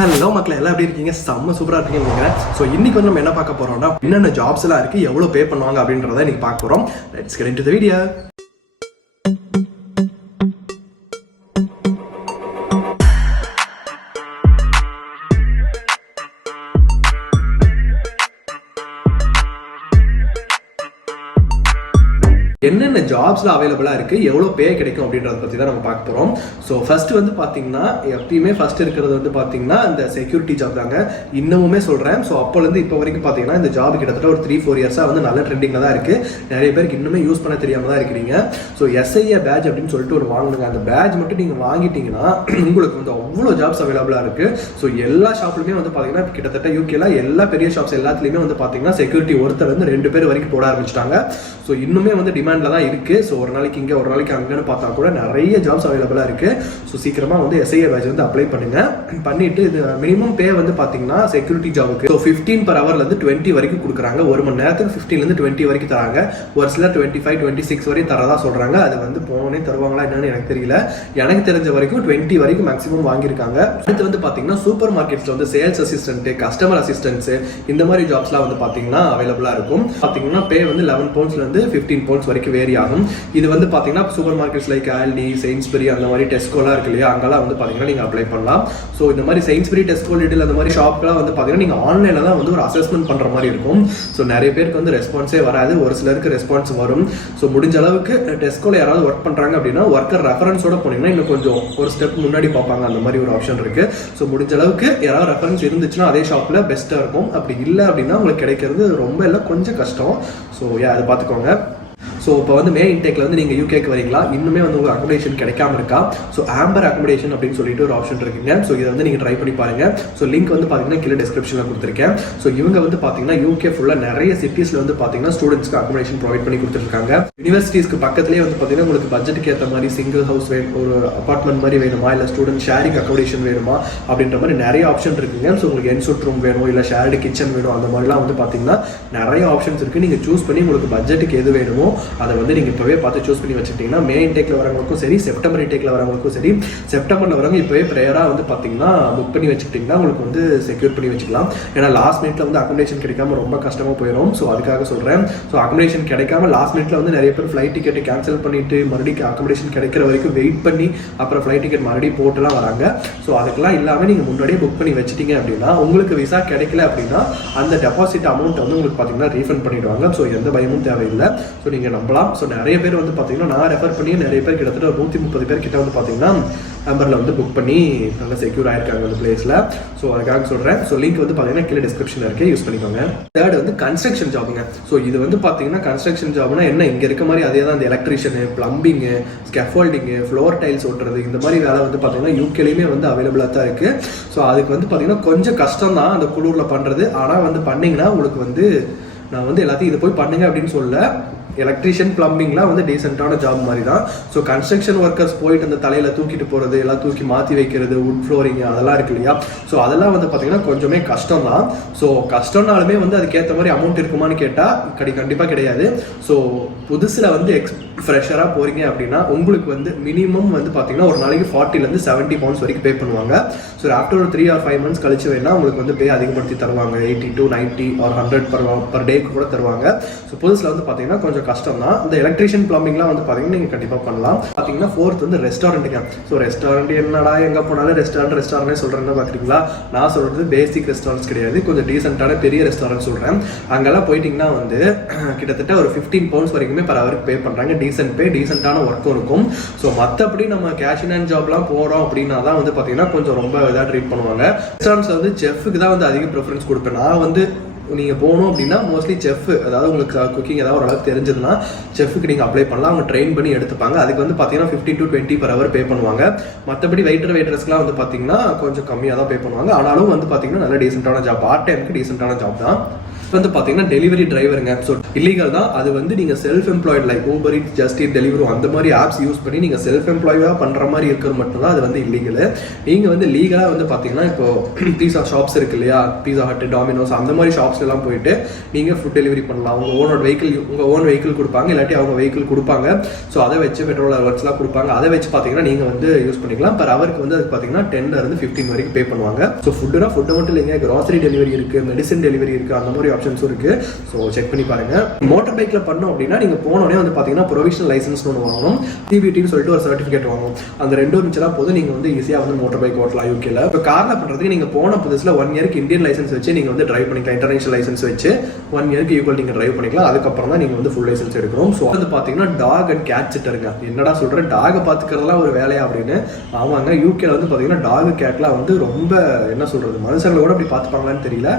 Hello மக்கள் எல்லாம் எப்படி இருக்கீங்க? செம்ம சூப்பராக இருக்கீங்கன்னு நினைக்கிறேன். ஸோ இன்னைக்கு வந்து நம்ம என்ன பார்க்க போறோம்னா என்னென்ன ஜாப்ஸ் எல்லாம் இருக்கு, எவ்வளோ பே பண்ணுவாங்க அப்படின்றத இன்னைக்கு பார்க்க போறோம். Let's get into the video. என்னென்ன ஜாப்ஸ்ல அவைலபிளா இருக்கு, எவ்வளோ பே கிடைக்கும் அப்படின்றத பத்தி தான் நம்ம பார்க்க போறோம். ஸோ ஃபர்ஸ்ட் வந்து பாத்தீங்கன்னா எப்பயுமே ஃபர்ஸ்ட் இருக்கிறது வந்து பாத்தீங்கன்னா இந்த செக்யூரிட்டி ஜாப் தாங்க. இன்னமுமே சொல்றேன். ஸோ அப்போலேருந்து இப்போ வரைக்கும் பாத்தீங்கன்னா இந்த ஜாப் கிட்டத்தட்ட ஒரு 3-4 இயர்ஸா வந்து நல்ல ட்ரெண்டிங்ல தான் இருக்கு. நிறைய பேருக்கு இன்னுமே யூஸ் பண்ண தெரியாம தான் இருக்கிறீங்க. ஸோ SIA பேட்ச் அப்படின்னு சொல்லிட்டு ஒரு வாங்குங்க. அந்த பேட்ச் மட்டும் நீங்க வாங்கிட்டீங்கன்னா உங்களுக்கு வந்து அவ்வளோ ஜாப்ஸ் அவைலபிளா இருக்கு. ஸோ எல்லா ஷாப்லுமே வந்து பாத்தீங்கன்னா கிட்டத்தட்ட யூகேல எல்லா பெரிய ஷாப்ஸ் எல்லாத்துலயுமே வந்து பாத்தீங்கன்னா செக்யூரிட்டி ஒருத்தர் வந்து 2 பேர் வரைக்கும் போட ஆரம்பிச்சிட்டாங்க. ஸோ இன்னுமே வந்து டிமாண்ட்ல தான் இருக்கு. ஸோ ஒரு நாளைக்கு இங்கே ஒரு நாளைக்கு அங்கன்னு பார்த்தா கூட நிறைய ஜாப்ஸ் அவைலபிளா இருக்கு. ஸோ சீக்கிரமா வந்து SIA பேட்ச் வந்து அப்ளை பண்ணுங்க. பண்ணிட்டு இது மினிமம் பே வந்து பாத்தீங்கன்னா செக்யூரிட்டி ஜாபுக்கு 15 per hourல இருந்து 20 வரைக்கும் கொடுக்குறாங்க. ஒரு மணி நேரத்துக்கு 15ல இருந்து 20 வரைக்கும் தராங்க. ஒரு சிலர் 25-26 வரைக்கும் தரதா சொல்றாங்க. அது வந்து போனே தருவாங்களா என்னன்னு எனக்கு தெரியல. எனக்கு தெரிஞ்ச வரைக்கும் 20 வரைக்கும் மேக்ஸிமம் வாங்கியிருக்காங்க. அடுத்து வந்து பாத்தீங்கன்னா சூப்பர் மார்க்கெட்ஸ்ல வந்து சேல்ஸ் அசிஸ்டன்ட், கஸ்டமர் அசிஸ்டன்ஸ் இந்த மாதிரி ஜாப்ஸ்லாம் வந்து பாத்தீங்கன்னா அவைலபிளா இருக்கும். பாத்தீங்கன்னா பே வந்து 11 பவுண்ட்ஸ்ல இருந்து 15 பவுண்ட்ஸ் வரைக்கும் வேரி ஆகும். இது வந்து பாத்தீங்கன்னா சூப்பர் மார்க்கெட்ஸ் லைக் ஆல்டி, செயின்ஸ்பரி அந்த மாதிரி டெஸ்கோலாம் இருக்கு இல்லையா, அங்கெல்லாம் வந்து பாத்தீங்கன்னா நீங்க அப்ளை பண்ணலாம். ஸோ இந்த மாதிரி செயின்ஸ்பரி, டெஸ்கோ, லிட்டில் அந்த மாதிரி ஷாப்லாம் வந்து பாத்தீங்கன்னா நீங்க ஆன்லைன்ல தான் வந்து ஒரு அசஸ்மெண்ட் பண்ற மாதிரி இருக்கும். ஸோ நிறைய பேருக்கு வந்து ரெஸ்பான்ஸே வராது, ஒரு சிலருக்கு ரெஸ்பான்ஸ் வரும். ஸோ முடிஞ்ச அளவுக்கு டெஸ்கோல யாராவது ஒர்க் பண்றாங்க அப்படின்னா ஒர்க்கர் ரெஃபரன்ஸோட போனீங்கன்னா இன்னும் கொஞ்சம் ஒரு ஸ்டெப் முன்னாடி பார்ப்பாங்க. அந்த மாதிரி ஒரு ஆப்ஷன் இருக்கு. ஸோ முடிஞ்ச அளவுக்கு யாராவது ரெஃபரன்ஸ் இருந்துச்சுன்னா அதே ஷாப்ல பெஸ்டா இருக்கும். அப்படி இல்லை அப்படின்னா உங்களுக்கு கிடைக்கிறது ரொம்ப இல்லை, கொஞ்சம் கஷ்டம். ஸோ அதை பார்த்துக்கோங்க. ஸோ இப்போ வந்து மே இன்டேக்ல வந்து நீங்கள் யூகேக்கு வரீங்களா, இன்னுமே வந்து உங்களுக்கு அக்கமடேஷன் கிடைக்காம இருக்கா? ஸோ ஆம்பர் அக்கமடேஷன் அப்படின்னு சொல்லிட்டு ஒரு ஆப்ஷன் இருக்குங்க. ஸோ இதை வந்து நீங்கள் ட்ரை பண்ணி பாருங்க. ஸோ லிங்க் வந்து பார்த்தீங்கன்னா கீழே டிஸ்கிரிப்ஷனில் கொடுத்துருக்கேன். ஸோ இவங்க வந்து பார்த்தீங்கன்னா யூகே ஃபுல்லாக நிறைய சிட்டிஸில் வந்து பார்த்தீங்கன்னா ஸ்டூடெண்ட்ஸ்க்கு அக்கமடேஷன் ப்ரொவைட் பண்ணி கொடுத்துருக்காங்க. யூனிவர்சிட்டிஸ்க்கு பக்கத்துலேயே வந்து பார்த்தீங்கன்னா உங்களுக்கு பட்ஜெட்டுக்கு ஏற்ற மாதிரி சிங்கிள் ஹவுஸ் வேணும், ஒரு அப்பார்ட்மெண்ட் மாதிரி வேணுமா, இல்லை ஸ்டூடெண்ட் ஷேரிங் அக்கமடேஷன் வேணுமா அப்படின்ற மாதிரி நிறைய ஆப்ஷன் இருக்குங்க. ஸோ உங்களுக்கு என்சூட் ரூம் வேணும், இல்லை ஷேர்டு கிச்சன் வேணும், அந்த மாதிரிலாம் வந்து பார்த்தீங்கன்னா நிறைய ஆப்ஷன்ஸ் இருக்குது. நீங்கள் சூஸ் பண்ணி உங்களுக்கு பட்ஜெட்டுக்கு எது வேணுமோ அதை வந்து நீங்கள் இப்போவே பார்த்து சூஸ் பண்ணி வச்சுக்கிட்டீங்கன்னா மே இன்டேக்ல வரவங்களுக்கும் சரி, செப்டம்பர் இன்டேக்ல வரவங்களுக்கும் சரி, செப்டம்பர்ல வரவங்க இப்போவே ப்ரேயரா வந்து பார்த்தீங்கன்னா புக் பண்ணி வச்சுக்கிட்டீங்கன்னா உங்களுக்கு வந்து செக்யூர் பண்ணி வச்சுக்கலாம். ஏன்னா லாஸ்ட் மினிட்ல வந்து அக்கமடேஷன் கிடைக்காம ரொம்ப கஷ்டமா போயிடும். ஸோ அதுக்காக சொல்றேன். ஸோ அக்கமடேஷன் கிடைக்காம லாஸ்ட் மினிட்ல வந்து நிறைய பேர் ஃபிளைட் டிக்கெட்டை கேன்சல் பண்ணிட்டு மறுபடியும் அக்கமடேஷன் கிடைக்கிற வரைக்கும் வெயிட் பண்ணி அப்புறம் ஃபிளைட் டிக்கெட் மறுபடியும் போட்டுலாம் வராங்க. ஸோ அதுக்கெல்லாம் இல்லாமல் நீங்கள் முன்னாடியே புக் பண்ணி வச்சுட்டீங்க அப்படின்னா உங்களுக்கு விசா கிடைக்கல அப்படின்னா அந்த டெபாசிட் அமௌண்ட் வந்து உங்களுக்கு பார்த்தீங்கன்னா ரீஃபண்ட் பண்ணிடுவாங்க. ஸோ எந்த பயமும் தேவையில்லை. ஸோ நீங்கள் நம்பலாம். ஸோ நிறைய பேர் வந்து பார்த்தீங்கன்னா நான் ரெஃபர் பண்ணி நிறைய பேர் கிட்டத்தட்ட 130 பேர் கிட்ட வந்து பார்த்தீங்கன்னா நம்பரில் வந்து புக் பண்ணி நல்லா செக்யூர் ஆயிருக்காங்க அந்த பிளேஸில். ஸோ அதுக்காக சொல்கிறேன். ஸோ லிங்க் வந்து பார்த்தீங்கன்னா கீழே டிஸ்கிரிப்ஷனில் இருக்கு, யூஸ் பண்ணிக்கோங்க. தேர்ட் வந்து கன்ஸ்ட்ரக்ஷன் ஜாபுங்க. ஸோ இது வந்து பார்த்தீங்கன்னா கன்ஸ்ட்ரக்ஷன் ஜாப்னா என்ன, இங்கே இருக்க மாதிரி அதே தான். இந்த எலக்ட்ரிஷியனு, பிளம்பிங்கு, ஸ்கேஃபோல்டிங்கு, ஃப்ளோர் டைல்ஸ் ஓட்டுறது இந்த மாதிரி வேலை வந்து பார்த்தீங்கன்னா யூகேலையுமே வந்து அவைலபிளாக தான் இருக்குது. ஸோ அதுக்கு வந்து பார்த்தீங்கன்னா கொஞ்சம் கஷ்டம் தான் அந்த குளூரில் பண்ணுறது. ஆனால் வந்து பண்ணிங்கன்னா உங்களுக்கு வந்து நான் வந்து எல்லாத்தையும் இதை போய் பண்ணுங்க அப்படின்னு சொல்ல, எலக்ட்ரிஷியன், பிளம்பிங்லாம் வந்து டீசென்டான ஜாப் மாதிரி தான். ஸோ கன்ஸ்ட்ரக்ஷன் ஒர்க்கர்ஸ் போயிட்டு அந்த தலையில் தூக்கிட்டு போகிறது, எல்லாம் தூக்கி மாற்றி வைக்கிறது, வுட் ஃப்ளோரிங் அதெல்லாம் இருக்கு இல்லையா. ஸோ அதெல்லாம் வந்து பார்த்தீங்கன்னா கொஞ்சமே கஷ்டம் தான். ஸோ கஷ்டம்னாலுமே வந்து அதுக்கேற்ற மாதிரி அமௌண்ட் இருக்குமான்னு கேட்டால் கண்டிப்பாக கிடையாது. ஸோ புதுசில் வந்து ஃப்ரெஷராக போகிறீங்க அப்படின்னா உங்களுக்கு வந்து மினிமம் வந்து பார்த்தீங்கன்னா ஒரு நாளைக்கு 40 to 70 pounds வரைக்கும் பே பண்ணுவாங்க. ஸோ ஆஃப்டர் ஒரு 3 or 5 months கழிச்சு வேணா உங்களுக்கு வந்து பே அதிகப்படுத்தி தருவாங்க. 80 to 90 or 100 per டேக்கு கூட தருவாங்க. ஸோ புதுசில் வந்து பார்த்தீங்கன்னா கொஞ்சம் கஷ்டம் தான். இந்த எலக்ட்ரிஷியன், பிளம்பிங்லாம் வந்து பார்த்தீங்கன்னா நீங்கள் கண்டிப்பாக பண்ணலாம். பார்த்தீங்கன்னா ஃபோர்த் வந்து ரெஸ்டாரண்ட்டுங்க. ஸோ ரெஸ்டாரண்ட் என்னடா எங்கே போனாலும் ரெஸ்டாரண்ட்னே சொல்கிறேன்னு பார்க்குறீங்களா? நான் சொல்கிறது பேசிக் ரெஸ்டாரண்ட்ஸ் கிடையாது, கொஞ்சம் டீசென்டான பெரிய ரெஸ்டாரண்ட் சொல்கிறேன். அங்கெல்லாம் போயிட்டீங்கன்னா வந்து கிட்டத்தட்ட ஒரு 15 pounds வரைக்குமே per hour பே பண்ணுறாங்க. டீசென்ட் பே, டீசென்டான ஒர்க்கும் இருக்கும். ஸோ மற்றபடி நம்ம கேஷ் இன் ஹேண்ட் ஜாப்லாம் போகிறோம் அப்படின்னா தான் வந்து பார்த்தீங்கன்னா கொஞ்சம் ரொம்ப இதாக ட்ரீட் பண்ணுவாங்க. ரெஸ்டாரண்ட்ஸ் வந்து செஃப்க்கு தான் வந்து அதிக ப்ரிஃபரன்ஸ் கொடுப்பேன். நான் வந்து நீங்கள் போகணும் அப்படின்னா மோஸ்ட்லி செஃப், அதாவது உங்களுக்கு குக்கிங் ஏதாவது ஓரளவுக்கு தெரிஞ்சதுன்னா செஃப்க்கு நீங்கள் அப்ளை பண்ணலாம். அவங்க ட்ரெயின் பண்ணி எடுத்துப்பாங்க. அதுக்கு வந்து பார்த்தீங்கன்னா 15 to 20 per hour பே பண்ணுவாங்க. மற்றபடி வெயிட்டர்ஸ்க்குலாம் வந்து பார்த்தீங்கன்னா கொஞ்சம் கம்மியாக தான் பே பண்ணுவாங்க. ஆனாலும் வந்து பார்த்தீங்கன்னா நல்ல டீசென்டான ஜாப், பார்ட் டைமுக்கு டீசென்டான ஜாப் தான். வந்து பார்த்தீங்கன்னா டெலிவரி டிரைவருங்க. ஸோ இல்லீகல் தான். அது வந்து நீங்கள் self employed like Uber it, just it, delivery அந்த மாதிரி ஆப்ஸ் யூஸ் பண்ணி நீங்கள் செல்ஃப் எம்ப்ளாய்டாக பண்ணுற மாதிரி இருக்கிறது மட்டும்தான் அது வந்து இல்லீகல். நீங்கள் வந்து லீகலாக வந்து பார்த்தீங்கன்னா இப்போ பீஸா ஷாப்ஸ் இருக்கு இல்லையா, பீஸா ஹட், டாமினோஸ் அந்த மாதிரி ஷாப்ஸ்லாம் எல்லாம் போயிட்டு நீங்கள் ஃபுட் டெலிவரி பண்ணலாம். உங்கள் ஓன் வெஹிக்கிள் கொடுப்பாங்க, இல்லாட்டி அவங்க வெஹிக்கிள் கொடுப்பாங்க. ஸோ அதை வச்சு பெட்ரோல் அலவன்ஸ்லாம் கொடுப்பாங்க. அதை வச்சு பார்த்தீங்கன்னா நீங்கள் வந்து யூஸ் பண்ணிக்கலாம். பர் ஹவருக்கு வந்து அதுக்கு பார்த்தீங்கன்னா 10-15 வரைக்கும் பே பண்ணுவாங்க. ஸோ ஃபுட்டுனா ஃபுட்டு மட்டும் இல்லைங்க, கிராசரி டெலிவரி இருக்குது, மெடிசன் டெலிவரி இருக்குது, அந்த மாதிரி ஆப்ஷன்ஸும் இருக்குது. ஸோ செக் பண்ணி பாருங்கள். மோட்டர் பைக்கில் பண்ணோம் அப்படின்னா நீங்கள் போனோடனே வந்து பார்த்தீங்கன்னா ப்ரொவிஷனல் லைசன்ஸ் ஒன்று வாங்கணும், சிபிடின்னு சொல்லிட்டு ஒரு சர்டிஃபிகேட் வாங்கணும். அந்த 2 இருந்துச்சுன்னா போது நீங்கள் வந்து ஈஸியாக வந்து மோட்டர் பைக் ஓட்டலாம் யூகேல. இப்போ காரில் பண்ணுறதுக்கு நீங்கள் போன புதுசில் 1 இயருக்கு இந்தியன் லைசன்ஸ் வச்சு நீங்கள் வந்து டிரைவ் பண்ணிக்கலாம். இன்டர்நேஷனல் லைசன்ஸ் வச்சு 1 இயருக்கு ஈக்குவல் நீங்கள் டிரைவ் பண்ணிக்கலாம். அதுக்கப்புறம் தான் நீங்கள் வந்து ஃபுல் லைசன்ஸ் எடுக்கணும். ஸோ வந்து பார்த்தீங்கன்னா டாக் அண்ட் கேட் சிட்டருங்க. என்னடா சொல்கிறேன், டாகை பார்த்துக்கிறதுலாம் ஒரு வேலையா அப்படின்னு. ஆமாங்க, யூகேல வந்து பார்த்தீங்கன்னா டாக் கேட்லாம் வந்து ரொம்ப என்ன சொல்கிறது, மனுஷங்களை கூட அப்படி பார்த்துப்பாங்களான்னு தெரியல,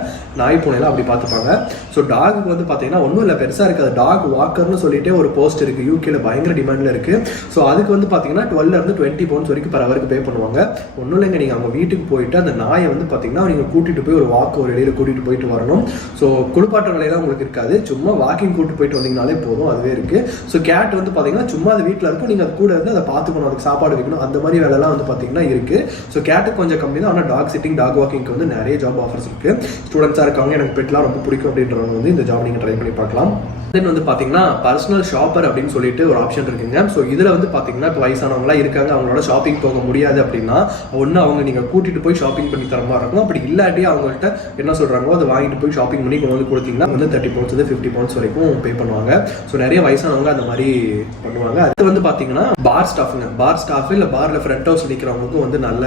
நாய் பூனைலாம் அப்படி பார்த்துப்பாங்க. ஸோ டாகுக்கு வந்து பார்த்தீங்கன்னா ஒன்றும் இல்லை, பெருசாக இருக்காது. டாக் வாக்கர்னு சொல்லிட்டு ஒரு போஸ்ட் இருக்குது, யூகேல பயங்கர டிமாண்டில் இருக்குது. ஸோ அதுக்கு வந்து பார்த்தீங்கன்னா 12-20 பவுண்ட்ஸ் வரைக்கும் பர் ஹவருக்கு பே பண்ணுவாங்க. ஒன்றும் இல்லைங்க, நீங்கள் அவங்க வீட்டுக்கு போயிட்டு அந்த நாயை வந்து பார்த்தீங்கன்னா நீங்கள் கூட்டிகிட்டு போய் ஒரு வாக்கு ஒரு வெளியில் கூட்டிகிட்டு போயிட்டு வரணும். ஸோ குளிப்பாட்ட வேலையெல்லாம் உங்களுக்கு இருக்காது, சும்மா வாக்கிங் கூட்டு போயிட்டு வந்தீங்கனாலே போதும், அதுவே இருக்குது. ஸோ கேட் வந்து பார்த்தீங்கன்னா சும்மா அது வீட்டில் இருக்கும், நீங்கள் அது கூட இருந்து அதை பார்த்துக்கணும், அதுக்கு சாப்பாடு வைக்கணும், அந்த மாதிரி வேலைலாம் வந்து பார்த்தீங்கன்னா இருக்குது. ஸோ கேட்டுக்கு கொஞ்சம் கம்மி தான், ஆனால் டாக் சிட்டிங் டாக் வாக்கிங்க்கு வந்து நிறைய ஜாப் ஆஃபர்ஸ் இருக்குது. ஸ்டூடெண்ட்ஸாக இருக்காங்க, எனக்கு பெட்லாம் ரொம்ப பிடிக்கும் அப்படின்றவங்க வந்து இந்த ஜாப் நீங்கள் ட்ரை பண்ணி பார்க்கலாம். தென் வந்து பார்த்தீங்கன்னா பர்சனல் ஷாப்பர் அப்படின்னு சொல்லிட்டு ஒரு ஆப்ஷன் இருக்குங்க. ஸோ இதில் வந்து பார்த்தீங்கன்னா இப்போ வயசானவங்களாம் இருக்காங்க, அவங்களோட ஷாப்பிங் போக முடியாது அப்படின்னா ஒன்று அவங்க நீங்கள் கூட்டிகிட்டு போய் ஷாப்பிங் பண்ணி தர மாதிரி இருக்கும். அப்படி இல்லாட்டி அவங்கள்ட்ட என்ன சொல்கிறாங்களோ அதை வாங்கிட்டு போய் ஷாப்பிங் பண்ணி கொண்டு வந்து கொடுத்தீங்கன்னா வந்து 30 பவுண்ட்ஸ் 50 பவுண்ட்ஸ் வரைக்கும் பே பண்ணுவாங்க. ஸோ நிறைய வயசானவங்க அந்த மாதிரி பண்ணுவாங்க. அது வந்து பார்த்தீங்கன்னா பார் ஸ்டாஃபுங்க, பார் ஸ்டாஃப் இல்லை பாரில் ஃப்ரண்ட் ஹவுஸ் நிற்கிறவங்களுக்கும் வந்து நல்ல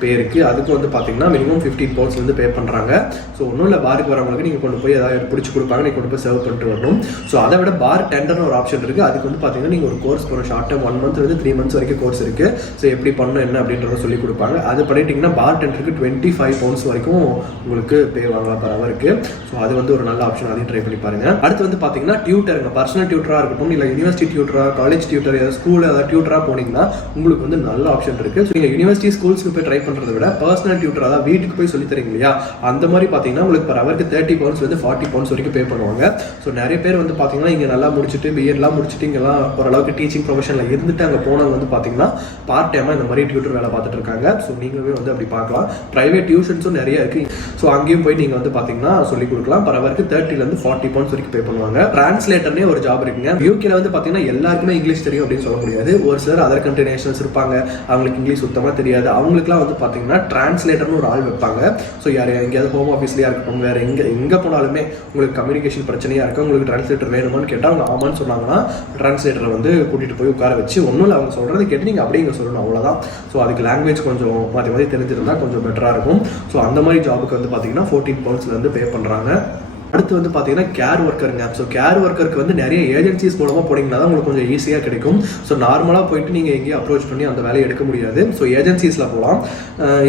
பே இருக்குது. அதுக்கு வந்து பார்த்தீங்கன்னா மினிமம் 15 பவுண்ட்ஸ் வந்து பே பண்ணுறாங்க. ஸோ ஒன்றும் இல்லை, பாருக்கு வரவங்களுக்கு நீங்கள் கொண்டு போய் ஏதாவது பிடிச்சி கொடுப்பாங்க, நீங்கள் கொண்டு போய் சர்வ் பண்ணிட்டு வரணும். ஸோ அதை விட பார் டெண்டர்னு ஒரு ஆப்ஷன் இருக்குது. அதுக்கு வந்து பார்த்தீங்கன்னா நீங்கள் ஒரு கோர்ஸ் போகிற ஷார்ட் டைம் 1 மந்த் 3 மந்த்ஸ் வரைக்கும் கோர்ஸ் இருக்குது. ஸோ எப்படி பண்ணணும் என்ன அப்படின்றத சொல்லி கொடுப்பாங்க. அது பண்ணிட்டீங்கன்னா பார் டெண்டருக்கு 25 பவுண்ட்ஸ் வரைக்கும் உங்களுக்கு பே வாங்கலாம் பர் ஹவருக்கு. ஸோ அது வந்து ஒரு நல்ல ஆப்ஷன், அதையும் ட்ரை பண்ணி பாருங்கள். அடுத்து வந்து பார்த்தீங்கன்னா டியூட்டருங்க, பர்சனல் டியூட்டராக இருக்கட்டும், இல்லை யூனிவர்சிட்டி டியூட்டராக, காலேஜ் டியூட்டர், ஏதாவது ஸ்கூல் ஏதாவது டியூட்டராக போனீங்கன்னா உங்களுக்கு வந்து நல்ல ஆப்ஷன் இருக்குது. ஸோ நீங்கள் யூனிவர்சிட்டி ஸ்கூல்ஸ்க்கு போய் ட்ரை பண்ணுறதை விட பர்சனல் டியூட்டர், அதாவது வீட்டுக்கு போய் சொல்லி தரீங்க இல்லையா, அந்த மாதிரி பார்த்தீங்கன்னா உங்களுக்கு பர் ஹவருக்கு 30 பவுண்ட்ஸ் வந்து 40 பவுண்ட்ஸ் வரைக்கும் பே பண்ணுவாங்க. ஸோ நிறைய பேர் வந்து பார்த்தீங்கன்னா இங்கே நல்லா முடிச்சுட்டு பிஎட்லாம் முடிச்சுட்டு இங்கெல்லாம் ஓரளவுக்கு டீச்சிங் ப்ரொஃபஷனில் இருந்துட்டு அங்கே போனவங்க வந்து பார்த்தீங்கன்னா பார்ட் டைமாக இந்த மாதிரி டியூட்டர் வேலை பார்த்துட்டு இருக்காங்க. ஸோ நீங்களுமே வந்து அப்படி பார்க்கலாம். ப்ரைவேட் டியூஷன்ஸும் நிறைய இருக்குது. ஸோ அங்கேயும் போய் நீங்கள் வந்து பார்த்தீங்கன்னா சொல்லிக் கொடுக்கலாம். பர் ஹவருக்கு 30 40 பவுண்ட்ஸ் வரைக்கும் பே பண்ணுவாங்க. டிரான்ஸ்லேட்டர்னே ஒரு ஜாப் இருக்குங்க. யூகேல வந்து பார்த்தீங்கன்னா எல்லாருக்குமே இங்கிலீஷ் தெரியும் அப்படின்னு சொல்ல முடியாது. ஒரு சிலர் அதர் கண்ட்ரி நேஷனல்ஸ் இருப்பாங்க, அவங்களுக்கு இங்கிலீஷ் சுத்தமாக தெரியாது. அவங்களுக்குலாம் வந்து பார்த்தீங்கன்னா டிரான்ஸ்லேட்டர்னு ஒரு ஆள் வைப்பாங்க. ஸோ யார் எங்கேயாவது ஹோம் ஆஃபீஸ்லேயே இருக்கட்டும், வேறு எங்கே போனாலுமே உங்களுக்கு கம்யூனிகேஷன் பிரச்சனையாக இருக்கும், உங்களுக்கு டிரான்ஸ்லேட்டர் வேணுமான்னு கேட்டால் அவங்க ஆமான்னு சொன்னாங்கன்னா டிரான்ஸ்லேட்டரை வந்து கூட்டிகிட்டு போய் உட்கார வச்சு ஒன்றும் இல்லை அவங்க சொல்கிறத கேட்டு நீங்கள் அப்படியே இங்கே சொல்லணும், அவ்வளோதான். ஸோ அதுக்கு லாங்குவேஜ் கொஞ்சம் மாற்றி தெரிஞ்சிருந்தால் கொஞ்சம் பெட்டராக இருக்கும். ஸோ அந்த மாதிரி ஜாபுக்கு வந்து பார்த்தீங்கன்னா 14 பவுண்ட்ஸ்லேருந்து பே பண்ணுறாங்க. அடுத்து வந்து பார்த்தீங்கன்னா கேர் ஒர்க்கருங்க. ஸோ கேர் ஒர்க்கருக்கு வந்து நிறைய ஏஜென்சிஸ் மூலமாக போனீங்கன்னா தான் உங்களுக்கு கொஞ்சம் ஈஸியாக கிடைக்கும். ஸோ நார்மலாக போயிட்டு நீங்கள் எங்கேயும் அப்ரோச் பண்ணி அந்த வேலையை எடுக்க முடியாது. ஸோ ஏஜென்சிஸில் போகலாம்.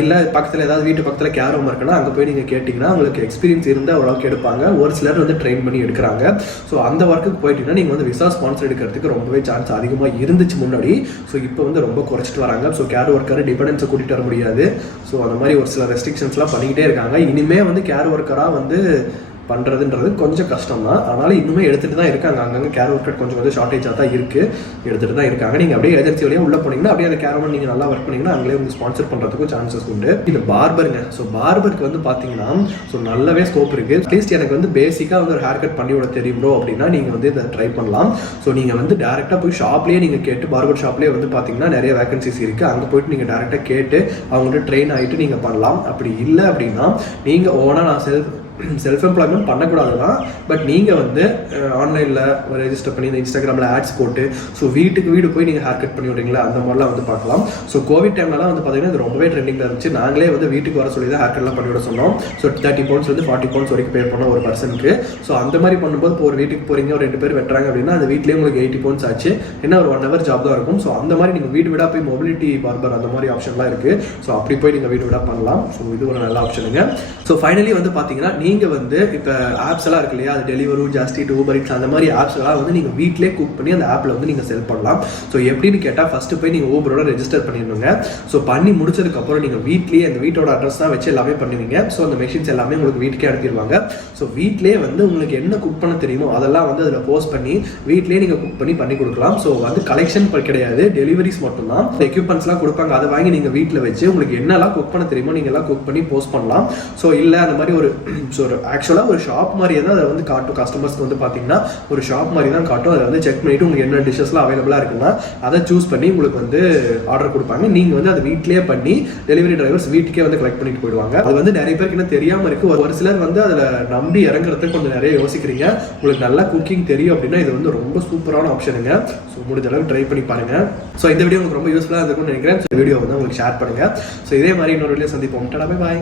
இல்லை பக்கத்தில் ஏதாவது வீட்டு பக்கத்தில் கேர் ஹோம் இருக்குன்னா அங்கே போய் நீங்கள் கேட்டிங்கன்னா உங்களுக்கு எக்ஸ்பீரியன்ஸ் இருந்தால் அவ்வளோக்கு எடுப்பாங்க. ஒரு சிலர் வந்து ட்ரெயின் பண்ணி எடுக்கிறாங்க. ஸோ அந்த ஒர்க்குக்கு போயிட்டீங்கன்னா நீங்கள் வந்து விசா ஸ்பான்சர் எடுக்கிறதுக்கு ரொம்பவே சான்ஸ் அதிகமாக இருந்துச்சு முன்னாடி. ஸோ இப்போ வந்து ரொம்ப குறைச்சிட்டு வராங்க. ஸோ கேர் ஒர்க்கர் டிபெண்டன்ஸை கூட்டிகிட்டு வர முடியாது. ஸோ அந்த மாதிரி ஒரு சில ரெஸ்ட்ரிக்ஷன்ஸ்லாம் பண்ணிக்கிட்டே இருக்காங்க. இனிமேல் வந்து கேர் ஒர்க்கராக வந்து பண்ணுறதுன்றது கொஞ்சம் கஷ்டம் தான். அதனால் இன்னுமே எடுத்துகிட்டு தான் இருக்காங்க. அங்கங்கே கேர் ஒர்க்கர் கொஞ்சம் ஷார்ட்டேஜாக தான் இருக்குது, எடுத்துகிட்டு தான் இருக்காங்க. நீங்கள் அப்படியே ஏஜென்சி வழியாக உள்ளே போனீங்கன்னா அப்படியே அந்த கேர் ஒர்க் நீங்கள் நல்லா ஒர்க் பண்ணிங்கன்னா அங்களே உங்களுக்கு ஸ்பான்சர் பண்ணுறதுக்கும் சான்சஸ் உண்டு. இது பார்பருங்க. ஸோ பார்பருக்கு வந்து பார்த்தீங்கன்னா ஸோ நல்லாவே ஸ்கோப் இருக்குது. அட்லீஸ்ட் எனக்கு வந்து பேசிக்காக வந்து ஒரு ஹேர் கட் பண்ணி விட தெரியும் ப்ரோ அப்படின்னா நீங்கள் வந்து இதை ட்ரை பண்ணலாம். ஸோ நீங்கள் வந்து டேரெக்டாக போய் ஷாப்லேயே நீங்கள் கேட்டு பார்பர் ஷாப்லேயே வந்து பார்த்தீங்கன்னா நிறைய வேகன்சிஸ் இருக்குது. அங்கே போய்ட்டு நீங்கள் டேரெக்டாக கேட்டு அவங்கள்ட்ட ட்ரெயின் ஆகிட்டு நீங்கள் பண்ணலாம். அப்படி இல்லை அப்படின்னா நீங்கள் ஓனாக நான் செல்ஃப் எம்ப்ளாய்மெண்ட் பண்ணக்கூடாது தான். பட் நீங்கள் வந்து ஆன்லைனில் ரெஜிஸ்டர் பண்ணி இந்த இன்ஸ்டாகிராமில் ஆட்ஸ் போட்டு ஸோ வீட்டுக்கு வீடு போய் நீங்கள் ஹேர் கட் பண்ணி விட்றீங்களா, அந்த மாதிரிலாம் வந்து பார்க்கலாம். ஸோ கோவிட் டைம்லலாம் வந்து பார்த்தீங்கன்னா இது ரொம்பவே ட்ரெண்டிங்கில் இருந்துச்சு. நாங்களே வந்து வீட்டுக்கு வர சொல்லி தான் ஹேர் கட்லாம் பண்ணிவிட சொன்னோம். ஸோ 30 பவுண்ட்ஸ் வந்து 40 பவுண்ட்ஸ் வரைக்கும் பே பண்ணோம் ஒரு பர்சனுக்கு. ஸோ அந்த மாதிரி பண்ணும்போது இப்போ ஒரு வீட்டுக்கு போகிறீங்க, ஒரு 2 பேர் வெட்டுறாங்க அப்படின்னா அந்த வீட்லேயே உங்களுக்கு 80 பவுண்ட்ஸ் ஆச்சு. என்ன ஒரு 1 hour ஜாப் தான் இருக்கும். ஸோ அந்த மாதிரி நீங்கள் வீடு வீடாக போய் மொபிலிட்டி பார்பர் அந்த மாதிரி ஆப்ஷன்லாம் இருக்குது. ஸோ அப்படி போய் நீங்கள் வீடு வீடாக பண்ணலாம். ஸோ இது ஒரு நல்ல ஆப்ஷனுங்க. ஸோ ஃபைனலி வந்து பார்த்தீங்கன்னா நீங்கள் வந்து இப்போ ஆப்ஸ் எல்லாம் இருக்கு இல்லையா, அது delivery, just eat, Uber eats அந்த மாதிரி ஆப்ஸ் எல்லாம் வந்து நீங்கள் வீட்டிலே குக் பண்ணி அந்த ஆப்பில் வந்து நீங்கள் செல் பண்ணலாம். ஸோ எப்படின்னு கேட்டால் ஃபஸ்ட்டு போய் நீங்கள் ஊபரோட ரெஜிஸ்டர் பண்ணிடணுங்க. ஸோ பண்ணி முடிச்சதுக்கப்புறம் நீங்கள் வீட்லேயே அந்த வீட்டோட அட்ரஸ் தான் வச்சு எல்லாமே பண்ணுவீங்க. ஸோ அந்த மெஷின்ஸ் எல்லாமே உங்களுக்கு வீட்டுக்கே அனுப்பிடுவாங்க. ஸோ வீட்லேயே வந்து உங்களுக்கு என்ன குக் பண்ண தெரியுமோ அதெல்லாம் வந்து அதில் போஸ்ட் பண்ணி வீட்லேயே நீங்கள் குக் பண்ணி கொடுக்கலாம். ஸோ வந்து கலெக்ஷன் கிடையாது, டெலிவரிஸ் மட்டும்தான். எக்யூப்மெண்ட்ஸ்லாம் கொடுப்பாங்க, அதை வாங்கி நீங்கள் வீட்டில் வச்சு உங்களுக்கு என்னெல்லாம் குக் பண்ண தெரியுமோ நீங்கள் எல்லாம் குக் பண்ணி போஸ்ட் பண்ணலாம். ஸோ இல்லை அந்த மாதிரி ஒரு ஆக்சுவலாக ஒரு ஷாப் மாதிரியே தான் அதை வந்து காட்டும். கஸ்டமர்ஸ்க்கு வந்து பார்த்தீங்கன்னா ஒரு ஷாப் மாதிரி தான் காட்டும். அதை வந்து செக் பண்ணிவிட்டு உங்களுக்கு என்ன டிஷ்ஷஸ்லாம் அவைலபிளாக இருக்குன்னா அதை சூஸ் பண்ணி உங்களுக்கு வந்து ஆர்டர் கொடுப்பாங்க. நீங்கள் வந்து அதை வீட்டிலேயே பண்ணி டெலிவரி டிரைவர்ஸ் வீட்டுக்கே வந்து கலெக்ட் பண்ணிட்டு போயிடுவாங்க. அது வந்து நிறைய பேருக்கு இன்னும் தெரியாமல் இருக்குது. ஒரு சிலர் வந்து அதில் நம்பி இறங்குறதுக்கு கொஞ்சம் நிறைய யோசிக்கிறீங்க. உங்களுக்கு நல்லா குக்கிங் தெரியும் அப்படின்னா இது வந்து ரொம்ப சூப்பரான ஆப்ஷனுங்க. ஸோ முடிஞ்ச அளவுக்கு ட்ரை பண்ணி பாருங்கள். ஸோ இந்த வீடியோ உங்களுக்கு ரொம்ப யூஸ்ஃபுல்லாக இருக்கும்னு நினைக்கிறேன். ஸோ வீடியோ வந்து உங்களுக்கு ஷேர் பண்ணுங்கள். ஸோ இதே மாதிரி இன்னொரு வீடியோ சந்திப்போம். Tata, bye bye.